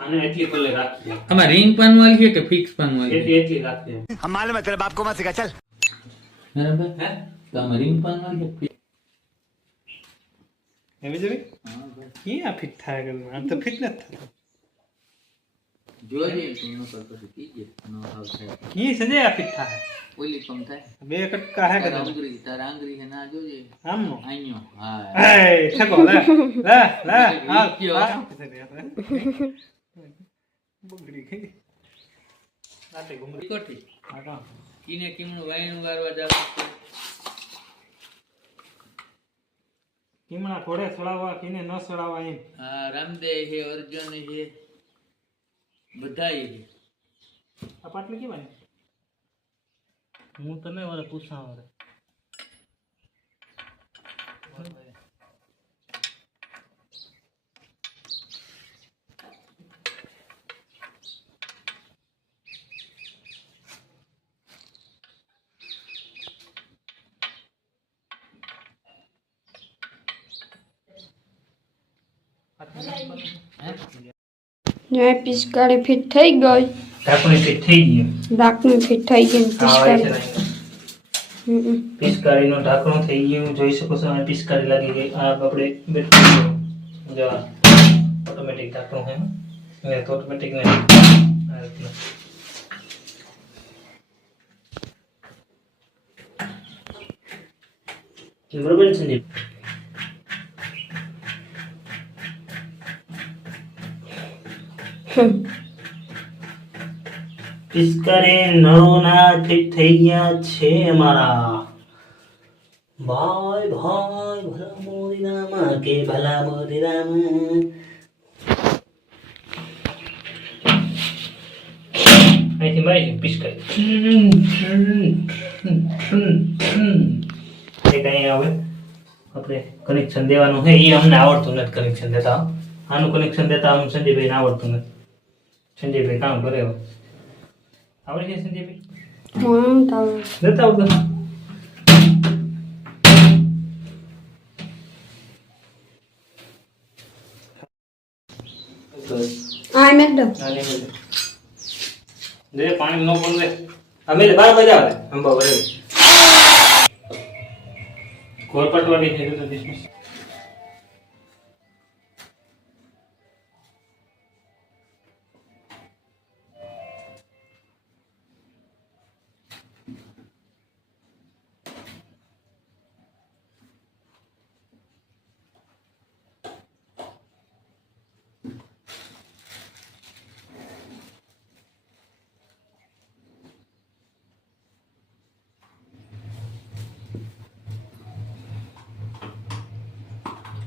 આને એટલી પલ્લે રાખીએ આમાં રિંગ પાન વાળી છે કે ફિક્સ પાન વાળી એટલી રાખીએ हम मालूम है तेरे बाप को मत सिखा चल બરાબર હે તો આમાં રિંગ પાન વાળી છે એવી જવી ક્યાં ફિટ થાય કે આમ તો ફિટ નથી થતો જોજે તું ન કરતો કીજે ન આવશે કી સજે આ ફિટ થાય ઓલી કમ થાય બે કટકા હે કે આંગળી તારા આંગળી છે ના જોજે આમનો આઈયો હા એ ઠકો લે લે લે આ બગડી ગઈ આતે ઘુમરી કોઠી આ કા કીને કીમણું વાયણું ગારવા જાવ કિમણા ઘોડે સડાવવા કીને ન સડાવવા એમ હા રામદેવ છે અર્જુન છે બધાય છે આ પાટલી કેવાય હું તને વારે પૂછા વારે ન્યાય પિચકારી ફિટ થઈ ગઈ ઢાંકણી ફિટ થઈ ગયું ઢાંકણી ફિટ થઈ ગઈ પિચકારી પિચકારીનો ઢાંકણું થઈ ગયું જોઈ શકો છો આ પિચકારી લાગી ગઈ આ આપણે બેટરી જો ઓટોમેટિક ઢાંકણું છે ને તો ઓટોમેટિક ને આ રીતના બરોબર છે સંદીપ પિચકારી નળોના ફિટ થઈ ગયા છે અમારા ભાઈ ભાઈ ભલા મોરી રામા કે ભલા મોરી રામા અહીંથી મારી પિચકારી એક અહીં આવે આપણે કનેક્શન દેવાનું છે એ અમને આવડતું નથી કનેક્શન દેતા આનું કનેક્શન દેતા આમ સંજયભાઈને આવડતું નથી સંજયભાઈ કામ કરે હવે આવડી જાય સંજયભાઈ હું તાવ દેતા આવડતું આ મેડમ દે પાણી નો બોલ દે અમે 12 બજે આવે અંબા ભરે કોરપટવાડી છે તો ડિસ્મિસ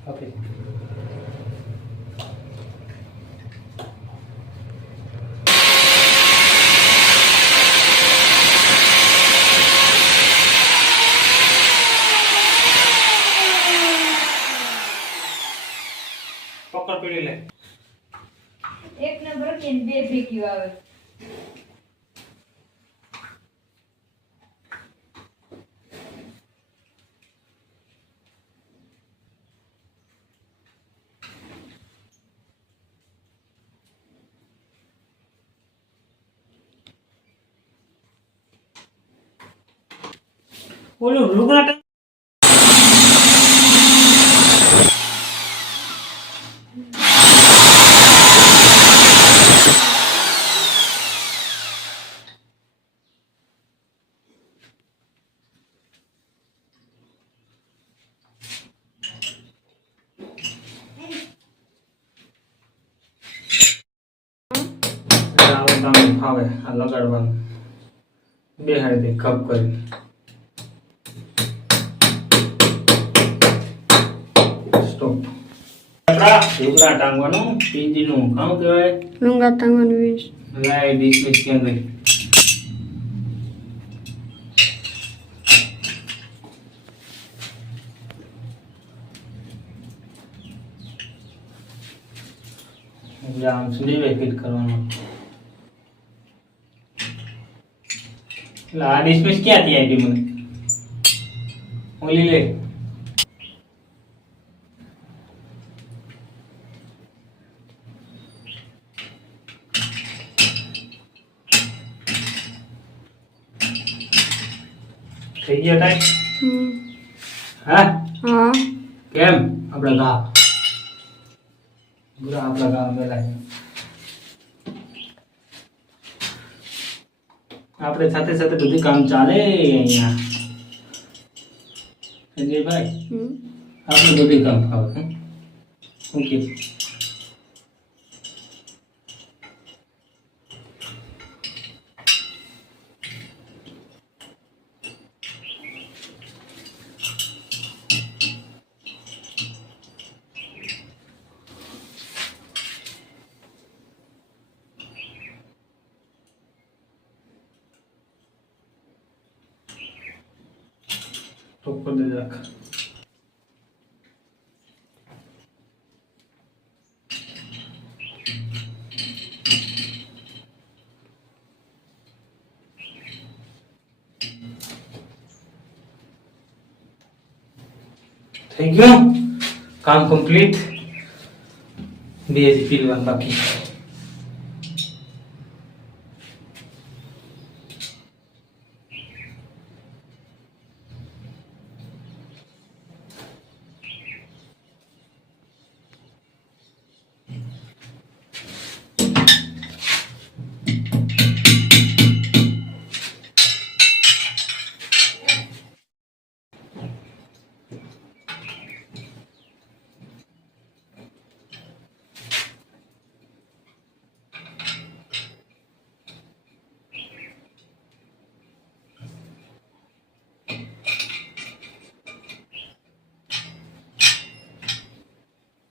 ઓકે પકડ પીડી લે એક નંબર કે બે ભેગ્યું આવે ઓલું લુગડા ફાવે આ લગાડવાનું બે હાથે કપ કરી સ્ટોપ લુગડા ટાંગવાનું પીંજીનું કામ કહેવાય લુંગા ટાંગવાનું વીસ લાઈ ડિસ્મિસ ક્યાં ગઈ આમ સુધી ફિટ કરવાનું એટલે આ ડિસ્મિસ ક્યાંથી આપી મને ઓલી લે થઈ ગયો ટાઈમ? હા હા કેમ આપણા ગામ પૂરા આપણા ગામ પેલા આપણે સાથે સાથે બધું કામ ચાલે અહીંયા સંજયભાઈ આપણે બધું કામ ફાવે ઓકે તો કરી રાખ થઈ ગયું કામ કમ્પ્લીટ બે જ પીલવા બાકી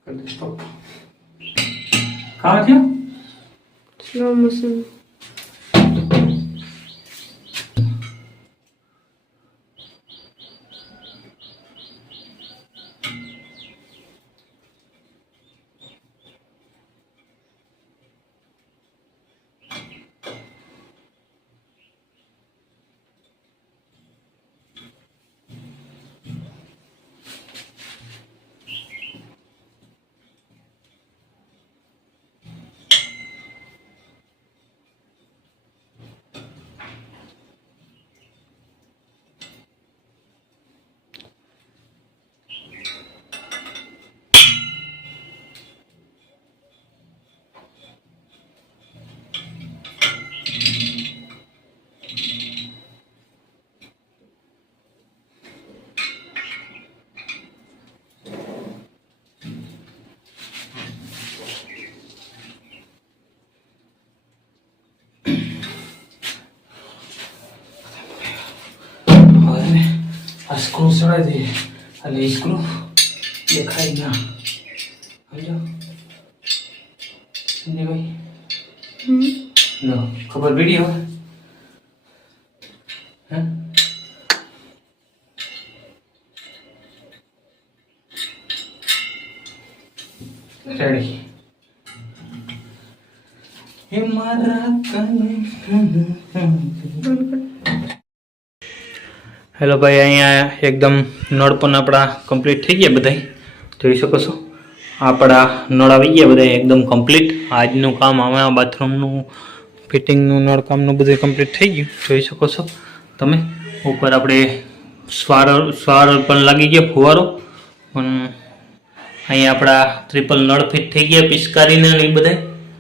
સ્ટોપ કहाँ થયો સ્લો મોશન આ સ્ક્રૂ ચડાવી દઈએ એટલે એ સ્ક્રૂ દેખાય ના સમજો સંજયભાઈ લો ખબર પડી હવે હે રેડી હે મારા હેલો ભાઈ અહીંયા એકદમ નળ પણ આપણા કમ્પ્લીટ થઈ ગયા બધા જોઈ શકો છો આપણા નળ આવી ગયા બધા એકદમ કમ્પ્લીટ આજનું કામ આમાં બાથરૂમનું ફિટિંગનું નળ કામનું બધું કમ્પ્લીટ થઈ ગયું જોઈ શકો છો તમે ઉપર આપણે સ્વાર પણ લાગી ગયા ફુવારો પણ અહીંયા આપણા ટ્રિપલ નળ ફિટ થઈ ગયા પિચકારીને એ બધા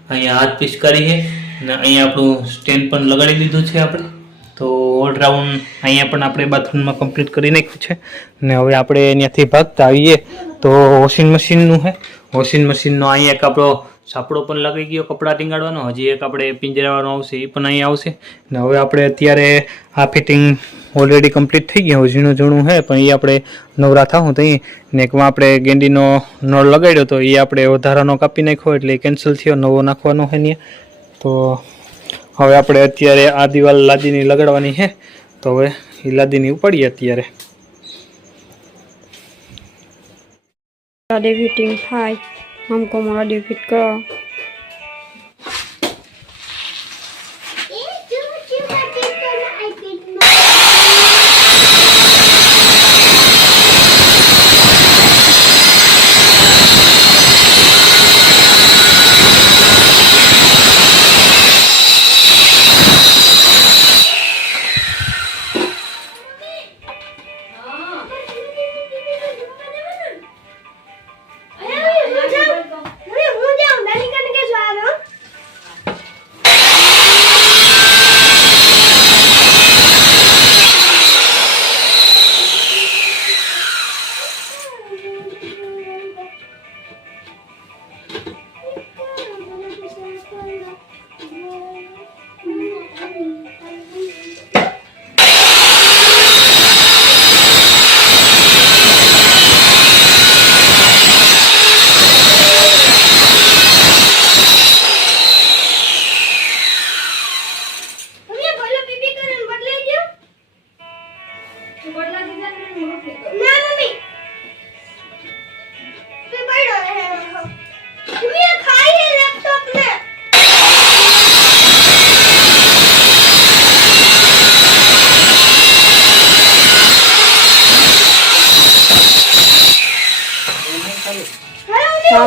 અહીંયા હાથ પિચકારી છે અને અહીંયા આપણું સ્ટેન્ડ પણ લગાડી દીધું છે આપણે તો ઓલરાઉન્ડ અહીંયા પણ આપણે બાથરૂમમાં કમ્પ્લીટ કરી નાખ્યું છે ને હવે આપણે ત્યાંથી ભાગતા આવીએ તો વોશિંગ મશીનનું છે વોશિંગ મશીનનો અહીંયા એક આપણો સાપડો પણ લગાઈ ગયો કપડાં ટીંગાડવાનો હજી એક આપણે પિંજરાવાનો આવશે એ પણ અહીંયા આવશે ને હવે આપણે અત્યારે આ ફિટિંગ ઓલરેડી કમ્પ્લીટ થઈ ગયું ઝીણું ઝીણું છે પણ એ આપણે નવરા થાવું તો ને એકમાં આપણે ગેંડીનો નળ લગાડ્યો તો એ આપણે વધારાનો કાપી નાખ્યો એટલે કેન્સલ થયો નવો નાખવાનો છે ત્યાં તો હવે આપણે અત્યારે આ દિવાલ લાદીની લગાડવાની છે તો હવે એ લાદીની ઉપાડીએ અત્યારે ગાડી ફિટિંગ થાય हमको गाड़ी फिट करो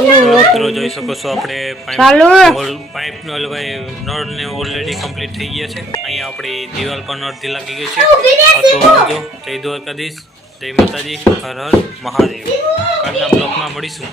મિત્રો જોઈ શકો છો આપણે પાઇપનો ભાઈ નળને ઓલરેડી કમ્પ્લીટ થઈ ગયા છે. અહીંયા આપણી દિવાલ પર અડધી લાગી ગઈ છે. તો જો જય દ્વારકાધીશ, જય માતાજી, હર હર મહાદેવ. કાલના બ્લોગમાં મળીશું.